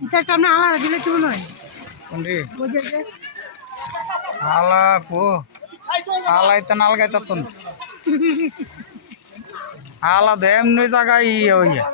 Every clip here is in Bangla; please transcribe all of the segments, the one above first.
এটা একটা না আলাদা দিলে কি মনে হয় কোনটি আলা কো আলা ইতা নালগাই ততন আলা দেম নই জায়গা ইয়া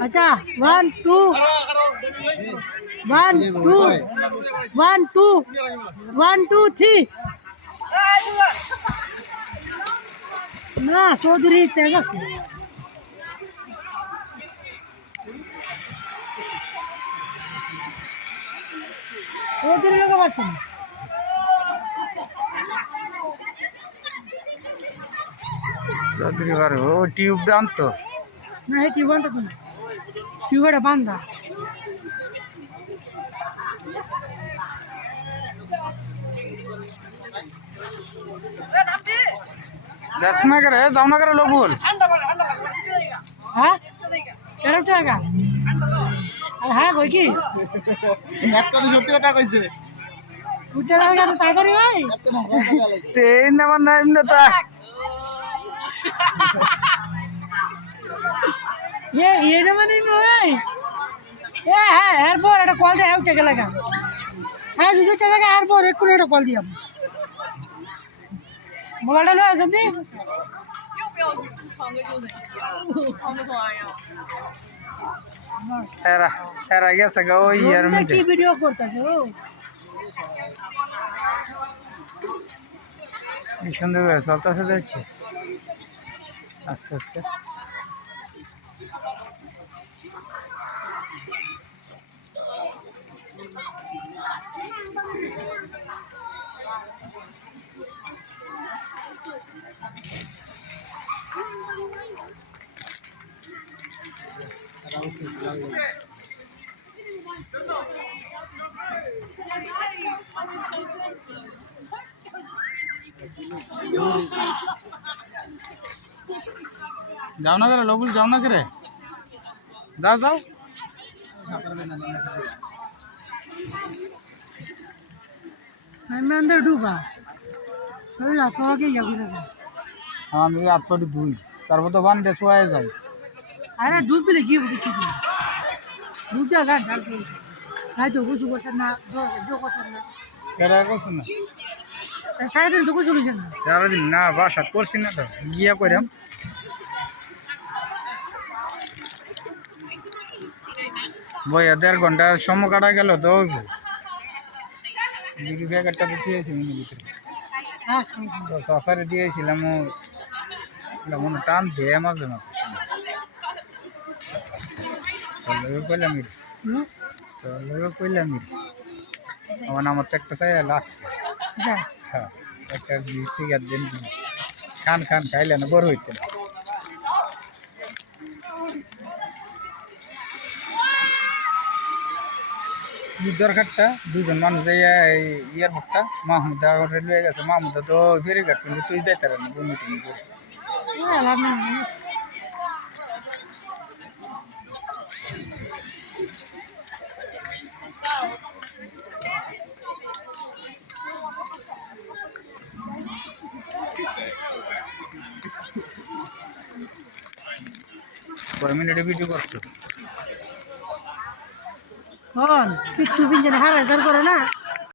अच्छा 1 2 1 2 1 2 1 2 3 না চৌধুরী তেজ আছে চৌধুরী লোক পারছেন চৌধুরী বার ও টিউব ডান তো না এই টিউব বান্ধা তো না টিউবটা বান্ধা দশনা করে যাও না করে লোগুল হ্যাঁ কেরম টাকা আর হ্যাঁ কই কি সত্যি কথা কইছে উঠে যাবে কত তাড়াতাড়ি ভাই তেইন আমার নাম না তা এটা মানে ভাই হ্যাঁ এরপর একটা কল দিয়ে উঠে গেলে গা হ্যাঁ 200 টাকা এরপর এক্ষুনি একটা কল দিয়াম মোবাইলটা লো আসেন দি এরা গেছে গো ওই ইয়ার মধ্যে কি ভিডিও করতেছে ও এই সুন্দর চলতেছে যাচ্ছে আস্তে আস্তে যাও না করে লবুল যাও না করে যাও যাও আমি अंदर डूबा সরি আপনাকে ইয়া করে যায় আমি আটপটি দুই তারপর তো বান ডেসো হয়ে যায় আরে ডুব দিলে কি হবে কিছু না ডুব দেওয়া গান ছাড়ছে তাই তো কিছু করছেন না জো করছেন না কেডা করছ না সারাদিন তো কিছু করছেন না সারাদিন না বাসাত করছি না তো গিয়া কইরাম বইয়া 1.5 ঘন্টা সময় কাটা গেল তো বিড়ি প্যাকেটটা দিয়েছি মনে ভিতরে হ্যাঁ তো সসারে দিয়েছিলাম মনে টান দিয়ে মাঝে মাঝে কইলাম কইলাম আমার তো একটা চাই লাগছে যা হ্যাঁ একটা সিগারেট দেন খান খান খাইলে না বড় হইতে না দরকারটা দুজন মানুষ এয়ারপোর্টটা মাহমুদা রেলওয়ে গেছে মাহমুদা তো ফেরিঘাট কিন্তু তুই যাইতে না বন্ধু তুমি করে লাভ নেই কয় মিনিটে ভিডিও করছো কোন কিচ্ছু পিঞ্জনে হারাই করে না